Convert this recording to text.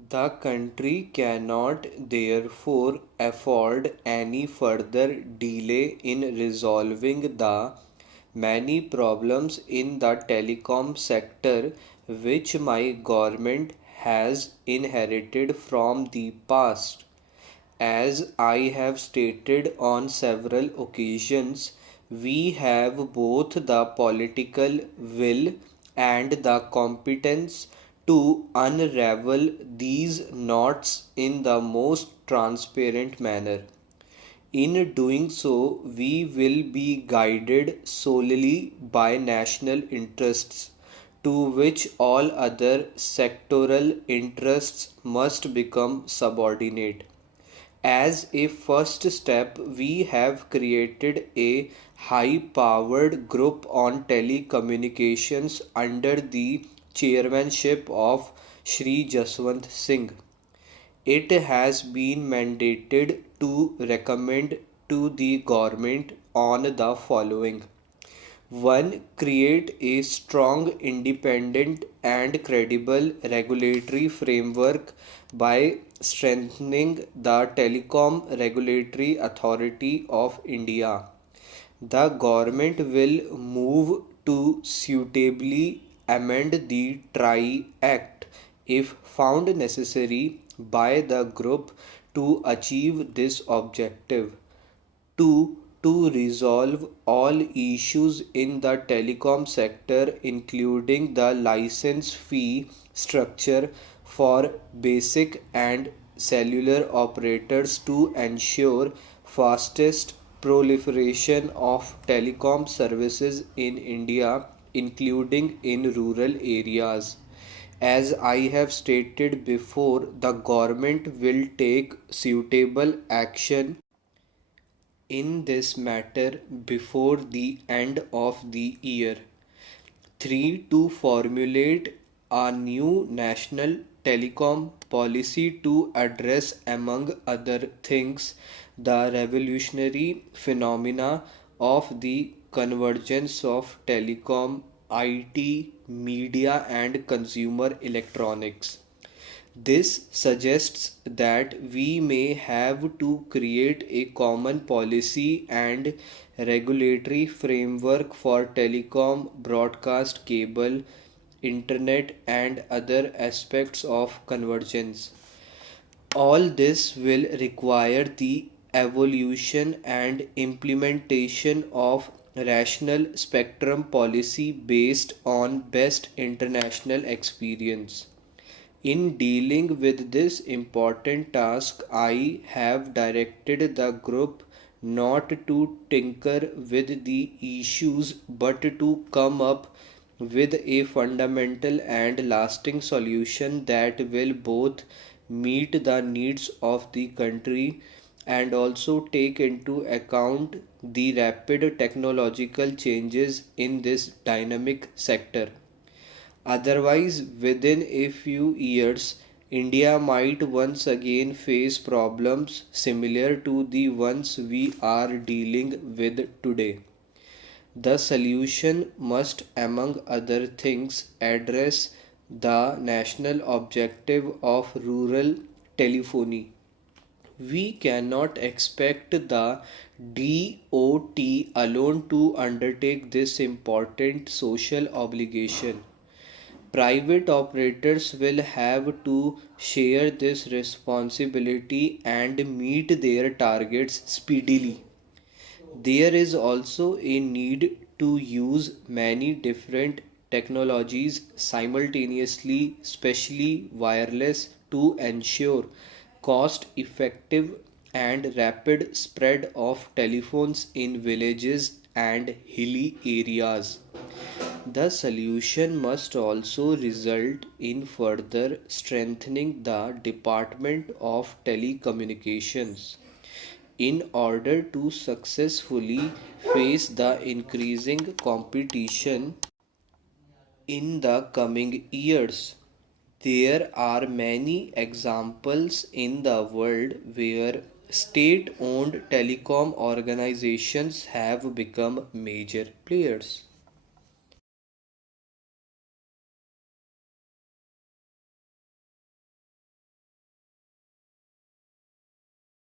The country cannot therefore afford any further delay in resolving the many problems in the telecom sector which my government has inherited from the past. As I have stated on several occasions, we have both the political will and the competence to unravel these knots in the most transparent manner. In doing so, we will be guided solely by national interests, to which all other sectoral interests must become subordinate. As a first step, we have created a high powered group on telecommunications under the chairmanship of Shri Jaswant Singh. It has been mandated to recommend to the government on the following: 1. Create a strong, independent, and credible regulatory framework by strengthening the Telecom Regulatory Authority of India. The government will move to suitably amend the TRI Act if found necessary by the group to achieve this objective. 2. To resolve all issues in the telecom sector, including the license fee structure for basic and cellular operators to ensure fastest proliferation of telecom services in India, including in rural areas. As I have stated before, the government will take suitable action in this matter before the end of the year. 3. To formulate a new national telecom policy to address, among other things, the revolutionary phenomena of the convergence of telecom, IT, media, and consumer electronics. This suggests that we may have to create a common policy and regulatory framework for telecom, broadcast, cable, internet, and other aspects of convergence. All this will require the evolution and implementation of rational spectrum policy based on best international experience. In dealing with this important task, I have directed the group not to tinker with the issues but to come up with a fundamental and lasting solution that will both meet the needs of the country and also take into account the rapid technological changes in this dynamic sector. Otherwise, within a few years, India might once again face problems similar to the ones we are dealing with today. The solution must, among other things, address the national objective of rural telephony. We cannot expect the DOT alone to undertake this important social obligation. Private operators will have to share this responsibility and meet their targets speedily. There is also a need to use many different technologies simultaneously, especially wireless, to ensure cost effective and rapid spread of telephones in villages and hilly areas. The solution must also result in further strengthening the Department of Telecommunications in order to successfully face the increasing competition in the coming years. There are many examples in the world where state owned telecom organizations have become major players.